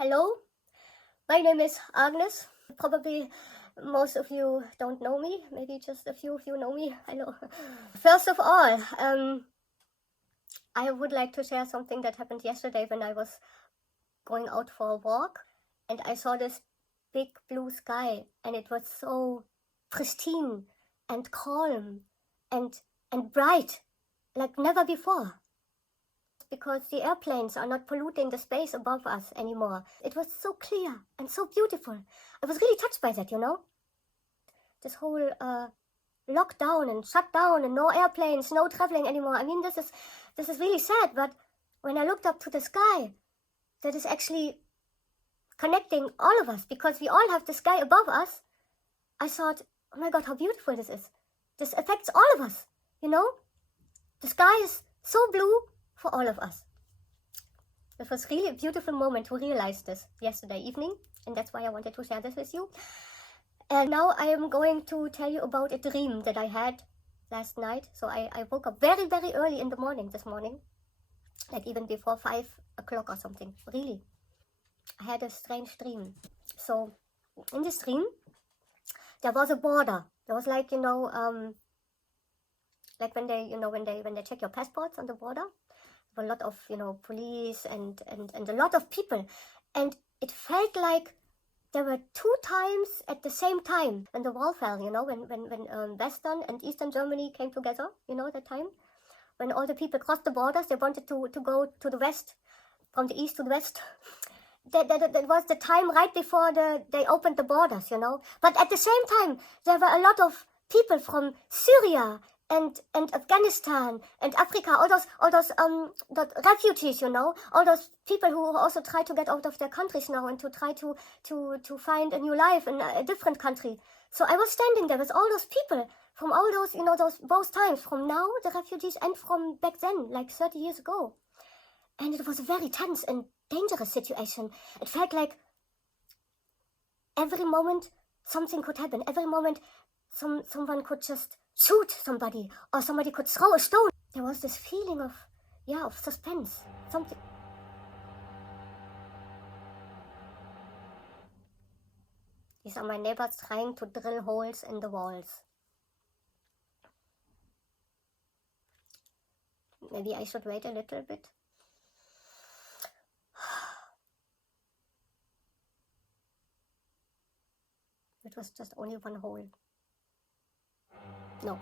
Hello, my name is Agnes. Probably most of you don't know me, maybe just a few of you know me. Hello. First of all, I would like to share something that happened yesterday when I was going out for a walk and I saw this big blue sky and it was so pristine and calm and bright like never before. Because the airplanes are not polluting the space above us anymore. It was so clear and so beautiful. I was really touched by that, you know? This whole lockdown and shut down and no airplanes, no traveling anymore. I mean, this is really sad, but when I looked up to the sky, that is actually connecting all of us because we all have the sky above us. I thought, oh my God, how beautiful this is. This affects all of us, you know? The sky is so blue for all of us. It was really a beautiful moment to realize this yesterday evening, and that's why I wanted to share this with you. And now I am going to tell you about a dream that I had last night. So I woke up very, very early in the morning this morning, like even before 5 o'clock or something, really. I had a strange dream. So in this dream, there was a border. There was like, you know, like when they check your passports on the border, a lot of, you know, police and a lot of people, and it felt like there were 2 times at the same time when the wall fell, you know, when Western and Eastern Germany came together, you know, that time when all the people crossed the borders. They wanted to go to the west, from the east to the west. That was the time right before they opened the borders, you know. But at the same time, there were a lot of people from Syria and Afghanistan and Africa, all those refugees, you know, all those people who also try to get out of their countries now and to try to find a new life in a different country. So I was standing there with all those people from all those, you know, those both times, from now, the refugees, and from back then, like 30 years ago. And it was a very tense and dangerous situation. It felt like every moment something could happen. Every moment someone could just shoot somebody, or somebody could throw a stone. There was this feeling of, yeah, of suspense. Something. These are my neighbors trying to drill holes in the walls. Maybe I should wait a little bit. It was just only one hole. No.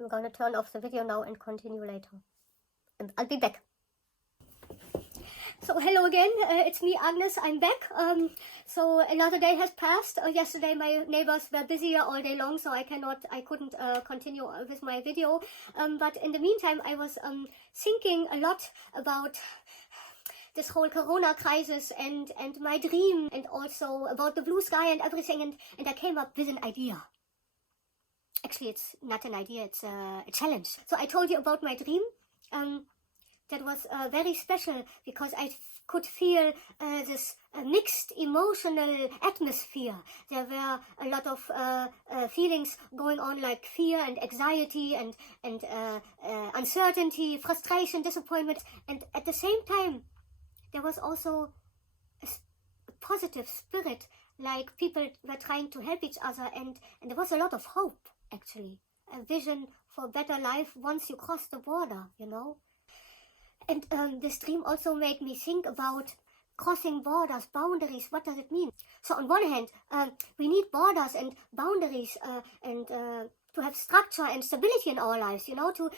I'm gonna turn off the video now and continue later. And I'll be back. So hello again, it's me, Agnes. I'm back. So another day has passed. Yesterday my neighbors were busy all day long, so I couldn't continue with my video. But in the meantime, I was thinking a lot about this whole corona crisis and my dream, and also about the blue sky and everything, and I came up with an idea. Actually, it's not an idea, it's a challenge. So I told you about my dream. That was very special because I could feel this mixed emotional atmosphere. There were a lot of feelings going on, like fear and anxiety and uncertainty, frustration, disappointment, and at the same time there was also a positive spirit, like people were trying to help each other, and there was a lot of hope, actually. A vision for better life once you cross the border, you know. And this dream also made me think about crossing borders, boundaries. What does it mean? So on one hand, we need borders and boundaries and to have structure and stability in our lives, you know, to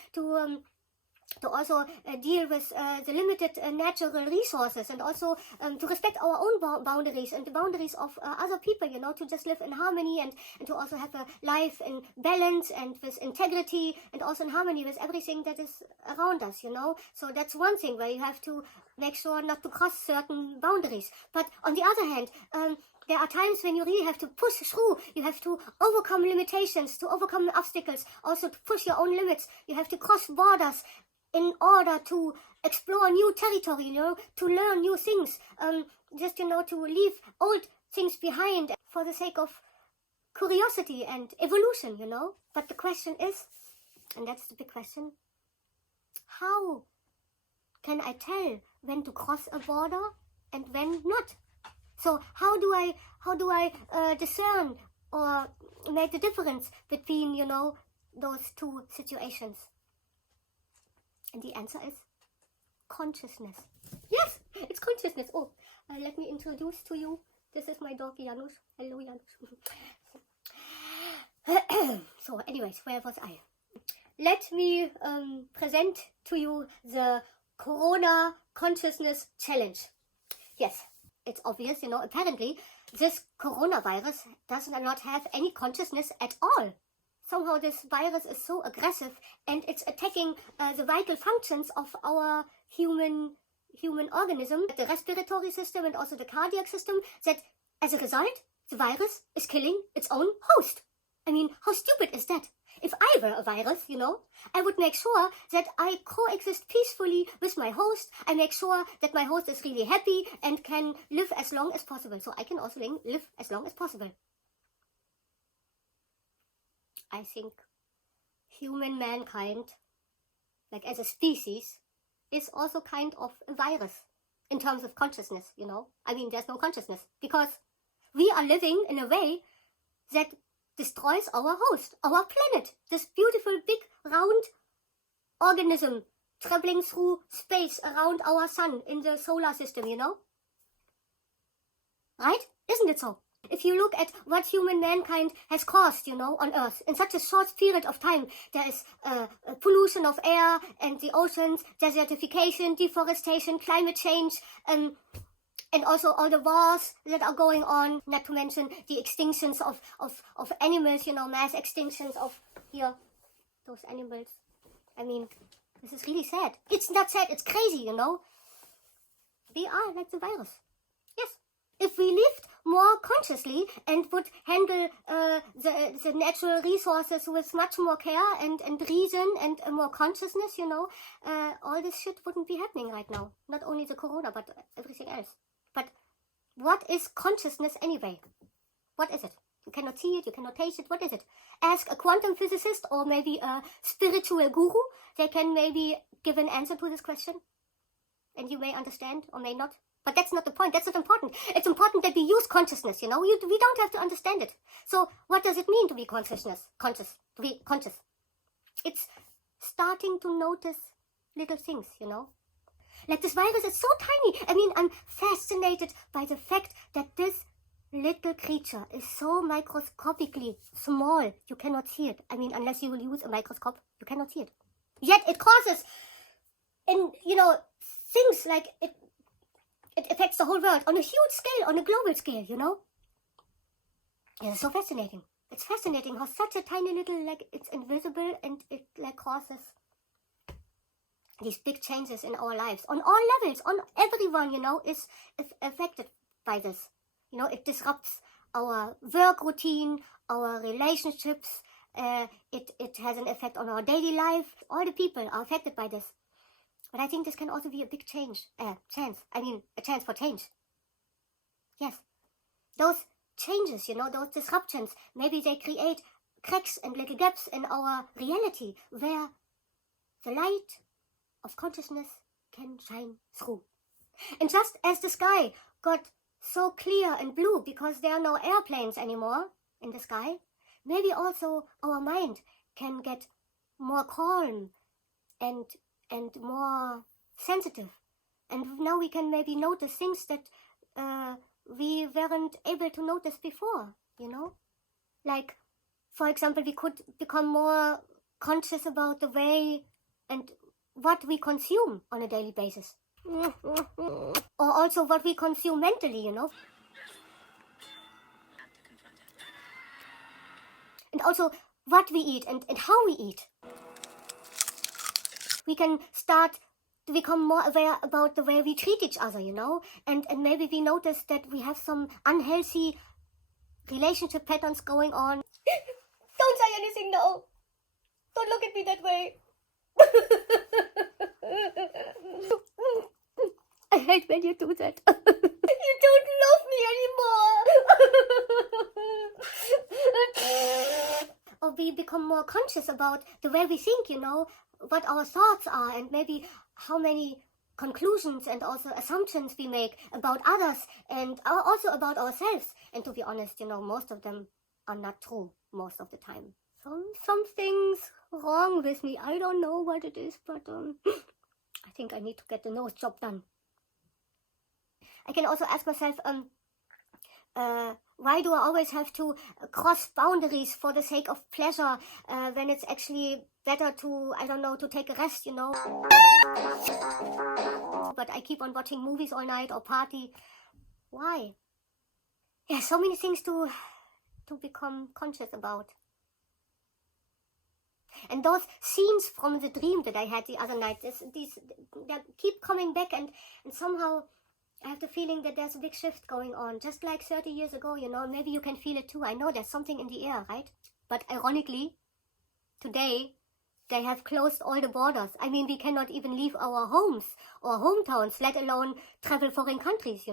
also deal with the limited natural resources, and also to respect our own boundaries and the boundaries of other people, you know, to just live in harmony and to also have a life in balance and with integrity, and also in harmony with everything that is around us, you know. So that's one thing where you have to make sure not to cross certain boundaries. But on the other hand, there are times when you really have to push through. You have to overcome limitations, to overcome obstacles, also to push your own limits. You have to cross borders in order to explore new territory, you know, to learn new things, just, you know, to leave old things behind for the sake of curiosity and evolution, you know. But the question is, and that's the big question, how can I tell when to cross a border and when not? So how do I discern or make the difference between, you know, those two situations? And the answer is consciousness. Yes, it's consciousness. Oh, let me introduce to you. This is my dog Janusz. Hello, Janusz. So, anyways, where was I? Let me present to you the Corona Consciousness Challenge. Yes, it's obvious, you know, apparently this coronavirus does not have any consciousness at all. Somehow this virus is so aggressive and it's attacking the vital functions of our human organism, the respiratory system and also the cardiac system, that as a result, the virus is killing its own host. I mean, how stupid is that? If I were a virus, you know, I would make sure that I coexist peacefully with my host. I make sure that my host is really happy and can live as long as possible. So I can also live as long as possible. I think human mankind, like as a species, is also kind of a virus in terms of consciousness, you know. I mean, there's no consciousness because we are living in a way that destroys our host, our planet, this beautiful big round organism traveling through space around our sun in the solar system, you know? Right? Isn't it so? If you look at what human mankind has caused, you know, on Earth, in such a short period of time, there is pollution of air and the oceans, desertification, deforestation, climate change, and also all the wars that are going on, not to mention the extinctions of animals, you know, mass extinctions of, here, those animals. I mean, this is really sad. It's not sad, it's crazy, you know. We are like the virus. Yes. If we lived more consciously and would handle the natural resources with much more care and reason and more consciousness, you know, all this shit wouldn't be happening right now. Not only the corona, but everything else. But what is consciousness anyway? What is it? You cannot see it, you cannot taste it. What is it? Ask a quantum physicist or maybe a spiritual guru. They can maybe give an answer to this question. And you may understand or may not. But that's not the point. That's not important. It's important that we use consciousness, you know. We don't have to understand it. So what does it mean to be conscious? To be conscious. It's starting to notice little things, you know. Like this virus is so tiny. I mean, I'm fascinated by the fact that this little creature is so microscopically small. You cannot see it. I mean, unless you will use a microscope, you cannot see it. Yet it causes, you know, things like it affects the whole world on a huge scale, on a global scale, you know. It's so fascinating. It's fascinating how such a tiny little, like, it's invisible and it, like, causes these big changes in our lives. On all levels, on everyone, you know, is affected by this. You know, it disrupts our work routine, our relationships. It has an effect on our daily life. All the people are affected by this. But I think this can also be a big chance. A chance for change. Yes. Those changes, you know, those disruptions, maybe they create cracks and little gaps in our reality where the light of consciousness can shine through. And just as the sky got so clear and blue because there are no airplanes anymore in the sky, maybe also our mind can get more calm and more sensitive. And now we can maybe notice things that we weren't able to notice before, you know? Like, for example, we could become more conscious about the way and what we consume on a daily basis. Or also what we consume mentally, you know? And also what we eat and how we eat. We can start to become more aware about the way we treat each other, you know? And maybe we notice that we have some unhealthy relationship patterns going on. Don't say anything now. Don't look at me that way. I hate when you do that. You don't love me anymore. Or we become more conscious about the way we think, you know, what our thoughts are, and maybe how many conclusions and also assumptions we make about others and also about ourselves. And to be honest, most of them are not true most of the time. So something's wrong with me. I don't know what it is, but I think I need to get the nose job done. I can also ask myself, why do I always have to cross boundaries for the sake of pleasure when it's actually better to, I don't know, to take a rest, But I keep on watching movies all night or party. Why? Yeah, so many things to become conscious about. And those scenes from the dream that I had the other night, these that keep coming back, and somehow I have the feeling that there's a big shift going on, just like 30 years ago, maybe you can feel it too. I know there's something in the air, right? But ironically, today, they have closed all the borders. I mean, we cannot even leave our homes or hometowns, let alone travel foreign countries,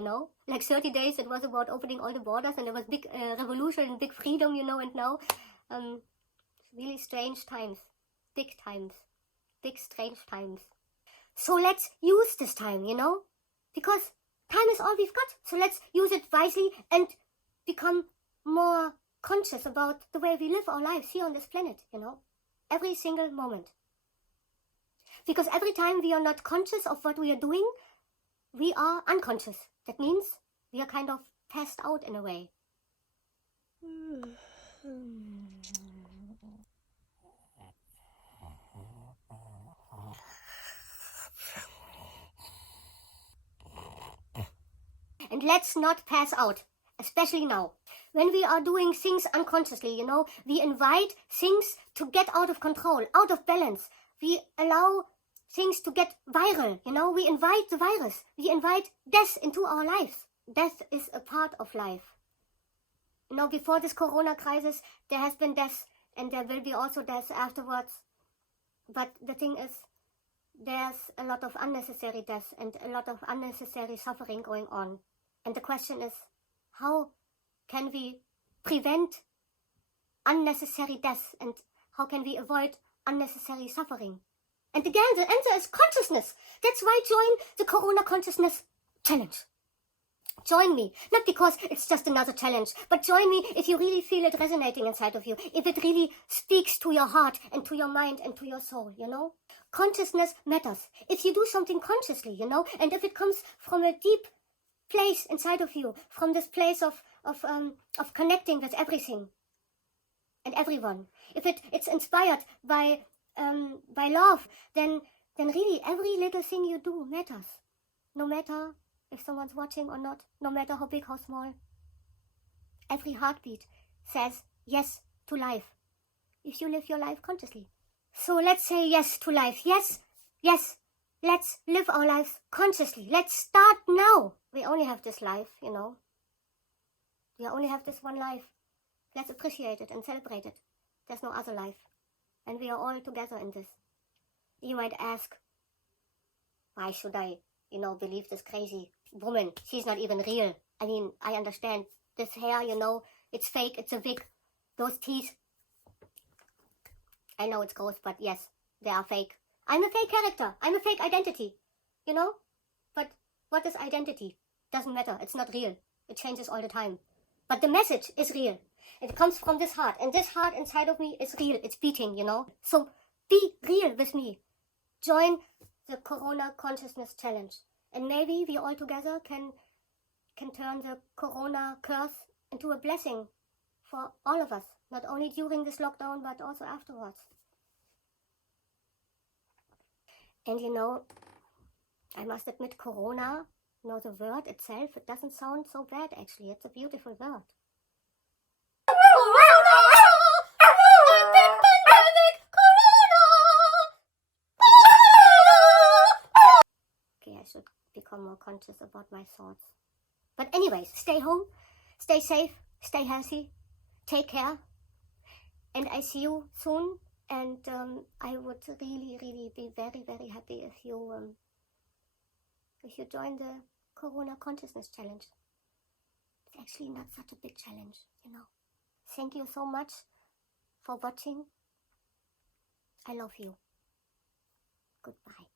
Like 30 days, it was about opening all the borders, and there was big revolution and big freedom, and now, really strange times, big strange times. So let's use this time, because time is all we've got. So let's use it wisely and become more conscious about the way we live our lives here on this planet, Every single moment. Because every time we are not conscious of what we are doing, we are unconscious. That means we are kind of passed out in a way. And let's not pass out, especially now. When we are doing things unconsciously, we invite things to get out of control, out of balance. We allow things to get viral, We invite the virus. We invite death into our lives. Death is a part of life. Before this corona crisis, there has been death, and there will be also death afterwards. But the thing is, there's a lot of unnecessary death and a lot of unnecessary suffering going on. And the question is, how can we prevent unnecessary death, and how can we avoid unnecessary suffering? And again, the answer is consciousness. That's why join the Corona Consciousness Challenge. Join me, not because it's just another challenge, but join me if you really feel it resonating inside of you, if it really speaks to your heart and to your mind and to your soul, Consciousness matters. If you do something consciously, and if it comes from a deep place inside of you, from this place of connecting with everything and everyone. If it's inspired by love, then really every little thing you do matters. No matter if someone's watching or not, no matter how big, how small. Every heartbeat says yes to life, if you live your life consciously. So let's say yes to life. Yes. Let's live our lives consciously. Let's start now. We only have this life, We only have this one life. Let's appreciate it and celebrate it. There's no other life. And we are all together in this. You might ask, why should I, believe this crazy woman? She's not even real. I mean, I understand. This hair, it's fake, it's a wig. Those teeth. I know it's gross, but yes, they are fake. I'm a fake character. I'm a fake identity. But what is identity? Doesn't matter. It's not real. It changes all the time. But the message is real. It comes from this heart. And this heart inside of me is real. It's beating, So be real with me. Join the Corona Consciousness Challenge. And maybe we all together can turn the Corona curse into a blessing for all of us. Not only during this lockdown, but also afterwards. And I must admit, Corona, the word itself, it doesn't sound so bad actually. It's a beautiful word. Corona! A big pandemic! Corona! Okay, I should become more conscious about my thoughts. But anyways, stay home, stay safe, stay healthy, take care. And I see you soon. And I would really, really be very, very happy if you join the Corona Consciousness Challenge. It's actually not such a big challenge, Thank you so much for watching. I love you. Goodbye.